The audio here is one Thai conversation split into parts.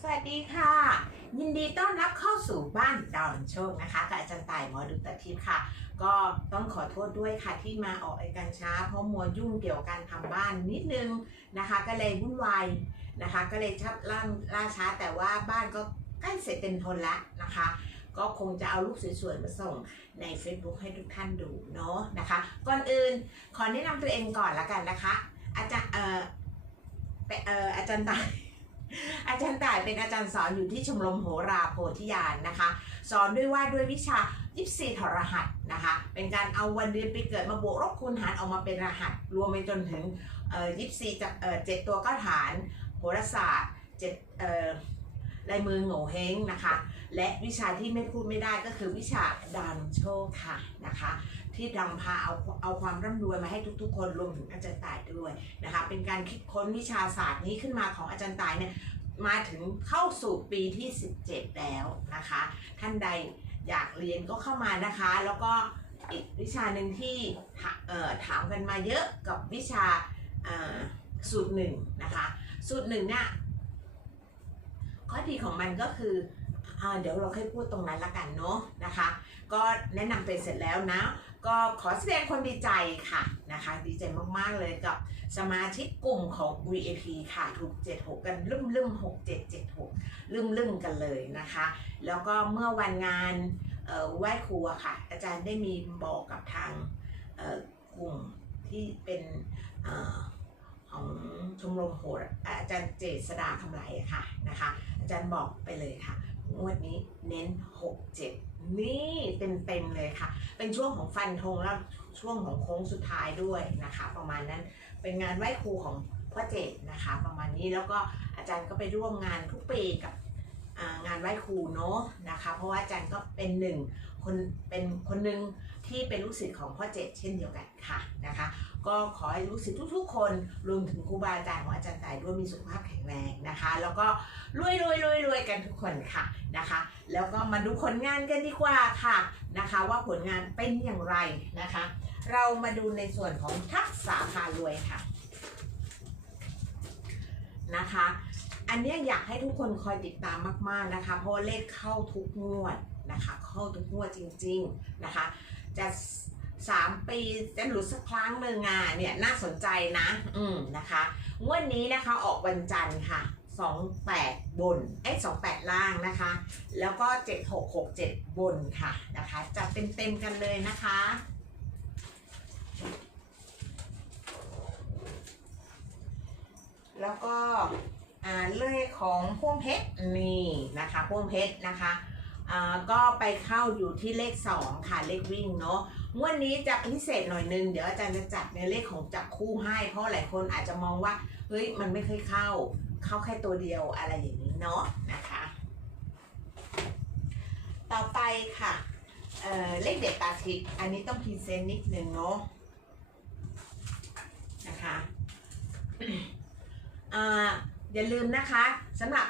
สวัสดีค่ะ ยินดีต้อนรับเข้าสู่บ้านดาวนโชคนะคะกับอาจารย์ต่ายหมอดุตทิพย์ค่ะ ก็ต้องขอโทษด้วยค่ะที่มาออกรายการช้า เพราะมัวยุ่งเกี่ยวกับการทำบ้านนิดนึงนะคะ ก็เลยวุ่นวายนะคะ ก็เลยชับล่างล่าช้าแต่ว่าบ้านก็ใกล้เสร็จเต็มทนแล้วนะคะก็คงจะเอารูปสวยๆมาส่งใน Facebook ให้ทุกท่านดูเนาะนะคะ ก่อนอื่นขอแนะนำตัวเองก่อนละกันนะคะ อาจารย์เอ่อไปเอ่ออาจารย์ต่าย อาจารย์ต่ายเป็นอาจารย์สอนอยู่ที่ชมรมโหราโพธิญาณนะคะ สอนด้วยว่าด้วยวิชายิปซีถรหัสนะคะ เป็นการเอาวันเดือนปีเกิดมาบวกลบคูณหารออกมาเป็นรหัส รวมไปจนถึงเอ่อยิปซีจะเอ่อเจ็ดตัวก้าฐานโหราศาสตร์เจ็ด ลายมือโง่เฮงนะคะ และวิชาที่ไม่พูดไม่ได้ก็คือวิชาดานโชคค่ะนะคะ ที่นำพาเอาเอาความร่ำรวยมาให้ทุกๆ คนรวมถึงอาจารย์ต่ายด้วยนะคะ เป็นการคิดค้นวิชาศาสตร์นี้ขึ้นมาของอาจารย์ต่ายเนี่ยมาถึงเข้าสู่ปีที่ 17 แล้วนะคะ ท่านใดอยากเรียนก็เข้ามานะคะ แล้วก็อีกวิชาหนึ่งที่ถาเอ่อถามกันมาเยอะกับวิชาสูตรหนึ่งนะคะ สูตรหนึ่งเนี่ย ข้อดีของมันก็คืออเดี๋ยวเราค่อยพูดตรงนั้นละกันเนาะนะคะ ก็แนะนำไปเสร็จแล้วนะ ก็ขอแสดงความดีใจค่ะนะคะ ดีใจมากๆเลยกับสมาชิกกลุ่มของ VIP ค่ะ ถูก 76 กันลืมลืม6776 ลืมลืมกันเลยนะคะ แล้วก็เมื่อวันงานไหว้ครูค่ะ อาจารย์ได้มีบอกกับทางกลุ่มที่เป็น ของชมรมโหราอาจารย์เจษดาคำไหลค่ะนะคะ อาจารย์บอกไปเลยค่ะงวดนี้เน้น 67 นี่เต็มๆเลยค่ะ เป็นช่วงของฟันธงแล้วช่วงของโค้งสุดท้ายด้วยนะคะ ประมาณนั้นเป็นงานไหว้ครูของพ่อเจตนะคะ ประมาณนี้แล้วก็อาจารย์ก็ไปร่วมงานทุกปีกับงานไหว้ครูเนาะนะคะ เพราะว่าอาจารย์ก็เป็นหนึ่งคนเป็นคนหนึ่ง ที่เป็นลูกศิษย์ของพ่อเจตเช่นเดียวกันค่ะนะคะ ก็ขอให้ลูกศิษย์ทุกๆ คนรวมถึงครูบาอาจารย์ของอาจารย์ต่ายด้วยมีสุขภาพแข็งแรงนะคะ แล้วก็รวยรวยรวยรวยกันทุกคนค่ะนะคะ แล้วก็มาดูผลงานกันดีกว่าค่ะนะคะ ว่าผลงานเป็นอย่างไรนะคะ เรามาดูในส่วนของทักษะพารวยค่ะนะคะ อันนี้อยากให้ทุกคนคอยติดตามมากๆนะคะ เพราะเลขเข้าทุกงวดนะคะ เข้าทุกงวดจริง ๆนะคะ จะสามปีจะหลุดสักครั้งหนึ่งอะเนี่ยน่าสนใจนะ อืมนะคะงวดนี้นะคะออกวันจันทร์ค่ะสองแปดบนไอ้สองแปดล่างนะคะ แล้วก็เจ็ดหกหกเจ็ดบนค่ะนะคะจะเต็มเต็มกันเลยนะคะแล้วก็อ่าเลขของพ่วงเพชรนี่นะคะพ่วงเพชรนะคะ ก็ไปเข้าอยู่ที่เลข 2 ค่ะเลขวิ่งเนาะงวดนี้จะพิเศษหน่อยนึง เดี๋ยวอาจารย์จะจัดในเลขของจับคู่ให้ เพราะหลายคนอาจจะมองว่าเฮ้ยมันไม่เคยเข้า เข้าแค่ตัวเดียวอะไรอย่างนี้เนาะนะคะ ต่อไปค่ะเเลขเด็ดตาทิพย์อันนี้ต้องพรีเซนต์นิดนึงเนาะนะคะออย่าลืมนะคะสำหรับ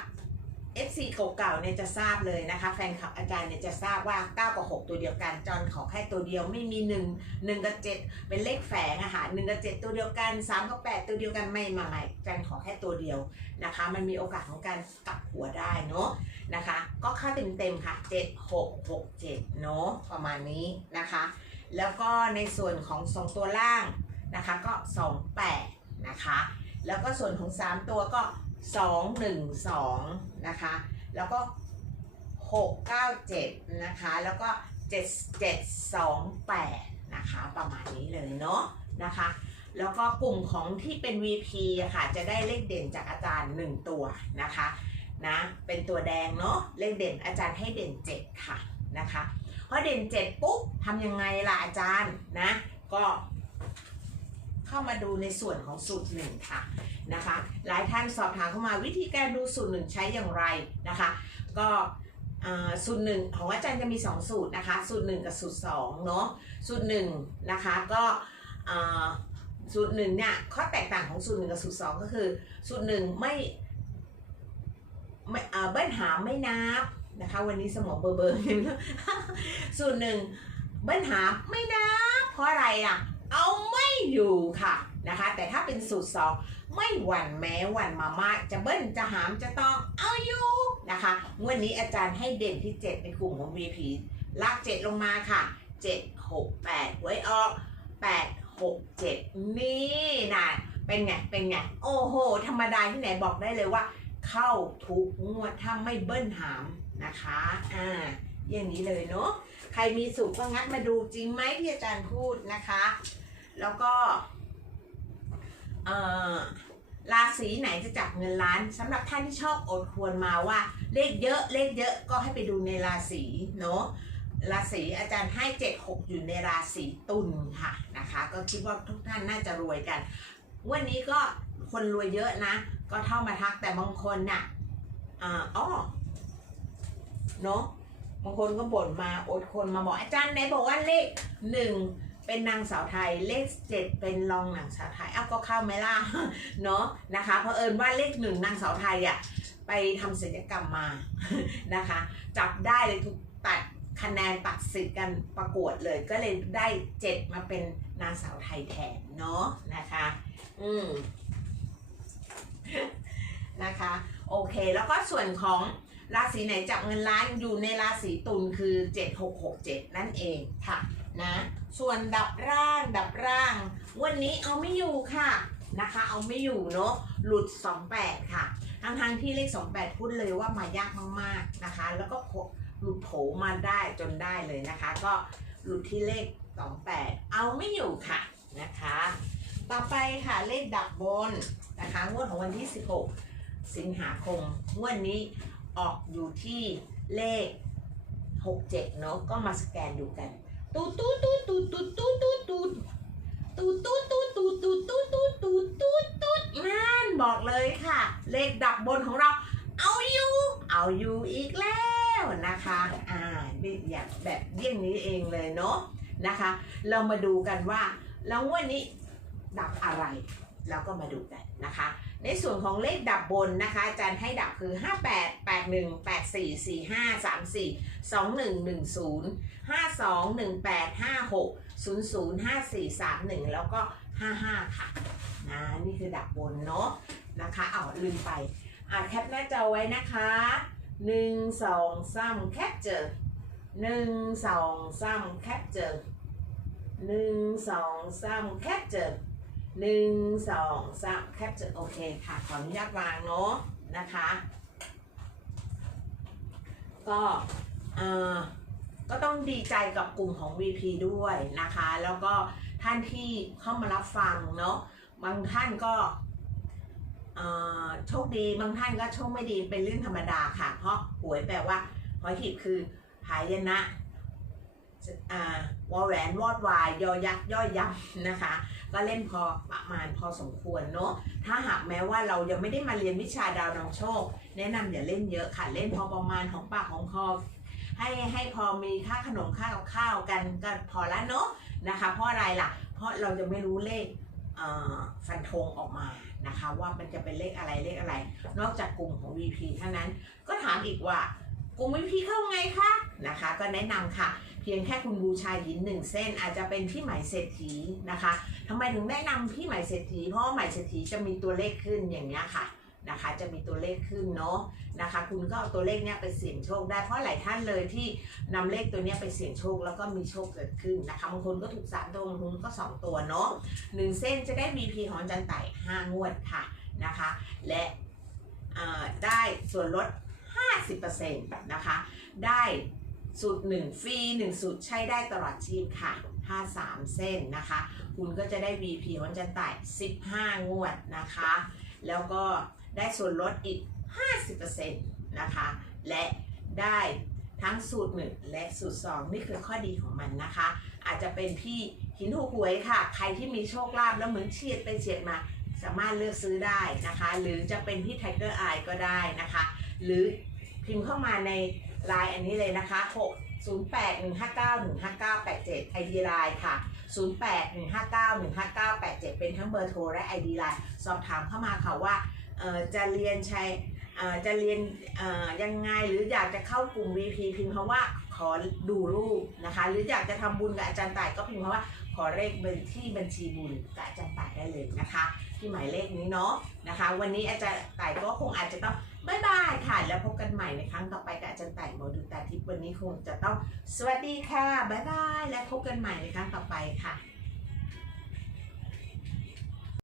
FC เก่าๆเนี่ยจะทราบเลยนะคะ แฟนคลับอาจารย์เนี่ยจะทราบว่า 9 กับ 6 ตัวเดียวกัน จอนขอแค่ตัวเดียวไม่มี 1 1 กับ 7 เป็นเลขแฝงอะค่ะ1กับ 7 ตัวเดียวกัน 3 กับ 8 ตัวเดียวกันไม่มาใหม่อาจารย์ขอแค่ตัวเดียวนะคะ มันมีโอกาสของการกลับหัวได้เนาะนะคะ ก็ค่าเต็มๆค่ะ 7 6 6 7 เนาะประมาณนี้นะคะ แล้วก็ในส่วนของ 2 ตัวล่างนะคะก็ 2 8 นะคะ แล้วก็ส่วนของ 3 ตัวก็ 2 1 2นะคะแล้วก็ 6 9 7นะคะแล้วก็ 7 7 2 8นะคะประมาณนี้เลยเนาะนะคะแล้วก็กลุ่มของที่เป็น VP ะค่ะจะได้เลขเด่นจากอาจารย์ 1 ตัวนะคะนะเป็นตัวแดงเนาะเลขเด่นอาจารย์ให้เด่น 7 ค่ะนะคะพอเด่น 7 ปุ๊บทำยังไงล่ะอาจารย์นะก็ เข้ามาดูในส่วนของสูตรหนึ่งค่ะนะคะหลายท่านสอบถามเข้ามาวิธีการดูสูตรหนึ่งใช้อย่างไรนะคะ ก็สูตรหนึ่งของอาจารย์จะมี 2 สูตรนะคะ สูตรหนึ่งกับสูตรสองเนาะสูตรหนึ่งนะคะก็สูตรหนึ่งเนี่ยข้อแตกต่างของสูตรหนึ่งกับสูตรสองก็คือ สูตรหนึ่งไม่ไม่เบิ้ลหามไม่นับนะคะ วันนี้สมองเบอร์เบอร์สูตรหนึ่งเบิ้ลหามไม่นับเพราะอะไรอะ เอาไม่อยู่ค่ะนะคะ แต่ถ้าเป็นสูตรสองไม่หวั่นแม้หวั่นมามาจะเบิ้ลจะหามจะต้องเอาอยู่นะคะงวดนี้อาจารย์ให้เด่นที่ 7 ในกลุ่มของ VP ลาก 7 ลงมาค่ะ 7 6 8ไว้ออก8 6 7 นี่นะเป็นไง เป็นไง โอ้โห ธรรมดาที่ไหนบอกได้เลยว่า เข้าทุกงวดถ้าไม่เบิ้ลหามนะคะ อ่า อย่างนี้เลยเนาะ ใครมีสูตรก็งัดมาดูจริงไหมที่อาจารย์พูดนะคะ แล้วก็ราศีไหนจะจับเงินล้านสำหรับท่านที่ชอบอดควรมาว่าเลขเยอะเลขเยอะก็ให้ไปดูในราศีเนาะราศีอาจารย์ให้เจ็ดหกอยู่ในราศีตุลค่ะนะคะ ก็คิดว่าทุกท่านน่าจะรวยกันวันนี้ก็คนรวยเยอะนะ ก็เท่ามาทักแต่บางคนนะอ่าอ้อเนาะบางคนก็บ่นมาอดคนมาบอกอาจารย์ไหนบอกว่าเลขหนึ่ง เป็นนางสาวไทยเลขเจ็ดเป็นรองนางสาวไทยเอ้าก็เข้าไหมล่ะเนาะนะคะเพราะเอิญว่าเลขหนึ่งนางสาวไทยอะไปทำศัลยกรรมมานะคะ จับได้เลยถูกตัดคะแนนตัดสิทธิ์กันประกวดเลย ก็เลยได้เจ็ดมาเป็นนางสาวไทยแทนเนาะนะคะ อืมนะคะ โอเค แล้วก็ส่วนของราศีไหนจับเงินล้านอยู่ในราศีตุลคือ 7667 นั่นเองค่ะนะ ส่วนดับร่างดับร่าง วันนี้เอาไม่อยู่ค่ะนะคะ เอาไม่อยู่เนาะหลุด 28 ค่ะทั้งทางที่เลข 28 พูดเลยว่ามายากมากๆนะคะ แล้วก็หลุดโผมาได้จนได้เลยนะคะ ก็หลุดที่เลข 28 เอาไม่อยู่ค่ะนะคะ ต่อไปค่ะเลขดับบนนะคะงวดของวันที่ 16 สิงหาคมงวดนี้ออกอยู่ที่เลข 67 เนาะก็มาสแกนดูกัน ตูดตูดตูดตูดตูดตูดตูดตูดตูดตูดตูดตูดตูดตูดตูดตูดตูดตูดนั่นบอกเลยค่ะ เลขดับบนของเรา เอาอยู่เอาอยู่อีกแล้วนะคะอ่านี่อย่างแบบเยี่ยงนี้เองเลยเนาะนะคะ เรามาดูกันว่าแล้วงวดนี้ดับอะไร แล้วก็มาดูกันนะคะ ในส่วนของเลขดับบนนะคะอาจารย์ให้ดับคือ 58 81 84 45 34 21 10 52 18 56 00 54 31 แล้วก็ 55 ค่ะนะนี่คือดับบนเนาะนะคะเอาลืมไปอ่าแคปหน้าจอไว้นะคะ 1 2 3แคปเจอ1 2 3แคปเจอ1 2 3แคปเจอ หนึ่งสองสามแคปเจอโอเคค่ะ ขออนุญาตวางเนาะนะคะ ก็เออก็ต้องดีใจกับกลุ่มของ VP ด้วยนะคะ แล้วก็ท่านที่เข้ามารับฟังเนาะบางท่านก็เออโชคดีบางท่านก็โชคไม่ดีเป็นเรื่องธรรมดาค่ะ เพราะหวยแปลว่าหอยหีบคือหายนะ อ่าวอแหวนวอดวายยอยักษ์ย่อยยับนะคะ ก็เล่นพอประมาณพอสมควรเนาะถ้าหากแม้ว่าเรายังไม่ได้มาเรียนวิชาดาวนำโชค แนะนำอย่าเล่นเยอะค่ะเล่นพอประมาณของปากของคอให้ให้พอมีค่าขนมค่ากับข้าวกันก็พอละเนาะนะคะ เพราะอะไรล่ะ เพราะเราจะไม่รู้เลขฟันธงออกมานะคะ ว่ามันจะเป็นเลขอะไรเลขอะไร นอกจากกลุ่มของ VP เท่านั้นก็ถามอีกว่ากลุ่ม VP เข้าไงคะนะคะ ก็แนะนำค่ะ พียงแค่คุณบูชาหินหนึ่งเส้นอาจจะเป็นพี่หมายเศรษฐีนะคะทำไมถึงแนะนำพี่หมายเศรษฐีเพราะว่าไหมเศรษฐีจะมีตัวเลขขึ้นอย่างนี้ค่ะนะคะจะมีตัวเลขขึ้นเนาะนะคะ คุณก็เอาตัวเลขเนี้ยไปเสี่ยงโชคได้เพราะหลายท่านเลยที่นำเลขตัวเนี้ยไปเสี่ยงโชคแล้วก็มีโชคเกิดขึ้นนะคะบางคนก็ถูกสามตัวบางคนก็สองตัวเนาะหนึ่งเส้นจะได้ VP ของอาจันไต่ห้างวดค่ะนะคะ และได้ส่วนลด 50%นะคะ ได้ สูตร 1 ฟรี 1 สูตรใช้ได้ตลอดชีพค่ะถ้า3เส้นนะคะ คุณก็จะได้ VP ของจันไต่15 งวดนะคะ แล้วก็ได้ส่วนลดอีก 50%นะคะ และได้ทั้งสูตร 1 และสูตร 2 นี่คือข้อดีของมันนะคะ อาจจะเป็นพี่หินหูหวยค่ะ ใครที่มีโชคลาภแล้วเหมือนเฉียดไปเฉียดมา สามารถเลือกซื้อได้นะคะ หรือจะเป็นที่ Tiger Eye ก็ได้นะคะ หรือพิมพ์เข้ามาใน ไลน์อันนี้เลยนะคะ6 0 8 1 5 9 1 5 9 8 7 ID ไลน์ค่ะ 0 8 1 5 9 1 5 9 8 7 เป็นทั้งเบอร์โทรและ ID ไลน์สอบถามเข้ามาค่ะว่าเอ่อจะเรียนใช้เอ่อจะเรียนเอ่อยังไงหรืออยากจะเข้ากลุ่ม VP พิมพ์คำว่าขอดูรูปนะคะ หรืออยากจะทำบุญกับอาจารย์ต่ายก็พิมพ์คำว่า อเลขบัญชีบัญชีบุญกับอาจารย์ต่ายได้เลยนะคะ ที่หมายเลขนี้เนาะนะคะ วันนี้อาจารย์ต่ายก็คงอาจจะต้องบ๊ายบายค่ะ แล้วพบกันใหม่ในครั้งต่อไปกับอาจารย์ต่ายโมดูตาทิพย์วันนี้คงจะต้องสวัสดีค่ะบ๊ายบายและพบกันใหม่ในครั้งต่อไปค่ะ